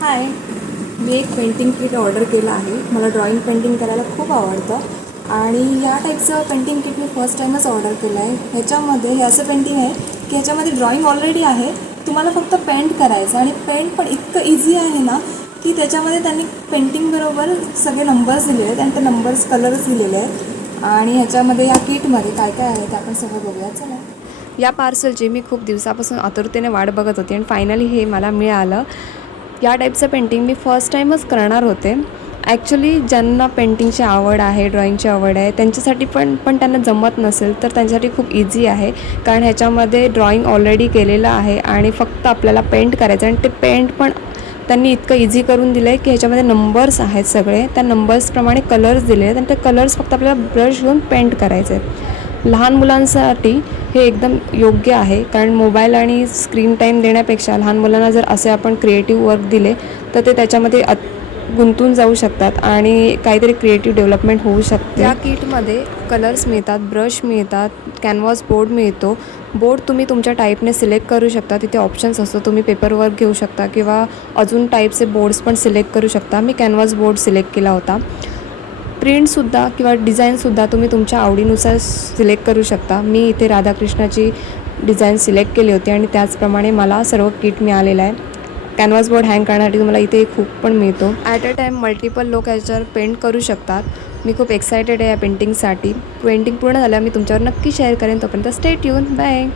हाय, मी एक painting kit order केलं आहे. मला ड्रॉइंग पेंटिंग करायला खूप आवडतं आणि या टाईपचं पेंटिंग किट मी फर्स्ट टाईमच ऑर्डर केलं आहे. ह्याच्यामध्ये हे असं पेंटिंग आहे की ह्याच्यामध्ये ड्रॉइंग ऑलरेडी आहे, तुम्हाला फक्त पेंट करायचं आणि पेंट पण इतकं इझी आहे ना की त्याच्यामध्ये त्यांनी पेंटिंगबरोबर सगळे नंबर्स दिलेले आहेत आणि ते नंबर्स कलर्स दिलेले आहेत. आणि ह्याच्यामध्ये या किटमध्ये काय काय आहे ते आपण सगळं बघूया. चला. या पार्सलची मी खूप दिवसापासून आतुरतेने वाट बघत होती आणि फायनली हे मला मिळालं. या टाईपचं पेंटिंग मी फर्स्ट टाईमच करणार होते. ॲक्च्युली ज्यांना पेंटिंगची आवड आहे, ड्रॉइंगची आवड आहे, त्यांच्यासाठी पण त्यांना जमत नसेल तर त्यांच्यासाठी खूप इझी आहे. कारण ह्याच्यामध्ये ड्रॉइंग ऑलरेडी केलेलं आहे आणि फक्त आपल्याला पेंट करायचं आणि ते पेंट पण त्यांनी इतकं इझी करून दिलं आहे की ह्याच्यामध्ये नंबर्स आहेत सगळे. त्या नंबर्सप्रमाणे कलर्स दिले आहेत आणि ते कलर्स फक्त आपल्याला ब्रश घेऊन पेंट करायचे आहेत. लहान मुलांसाठी हे एकदम योग्य आहे, कारण मोबाईल आणि स्क्रीन टाईम देण्यापेक्षा लहान मुलांना जर असे आपण क्रिएटिव्ह वर्क दिले तर ते त्याच्यामध्ये गुंतून जाऊ शकतात आणि काहीतरी क्रिएटिव्ह डेव्हलपमेंट होऊ शकते. या किटमध्ये कलर्स मिळतात, ब्रश मिळतात, कॅनव्हास बोर्ड मिळतो. बोर्ड तुम्ही तुमच्या टाईपने सिलेक्ट करू शकता. तिथे ऑप्शन्स असतो, तुम्ही पेपर वर्क घेऊ शकता किंवा अजून टाईपचे बोर्ड्स पण सिलेक्ट करू शकता. मी कॅनव्हास बोर्ड सिलेक्ट केला होता. प्रिंटसुद्धा किंवा डिझाईनसुद्धा तुम्ही तुमच्या आवडीनुसार सिलेक्ट करू शकता. मी इथे राधाकृष्णाची डिझाईन सिलेक्ट केली होती आणि त्याचप्रमाणे मला सर्व किट मिळालेलं आहे. कॅनव्हास बोर्ड हँग करण्यासाठी तुम्हाला इथे खूप पण मिळतो. ॲट अ टाईम मल्टिपल लोक याच्यावर पेंट करू शकतात. मी खूप एक्सायटेड आहे या पेंटिंगसाठी. पेंटिंग पूर्ण झाल्यावर मी तुमच्यावर नक्की शेअर करेन. तोपर्यंत स्टे ट्यून. बाय.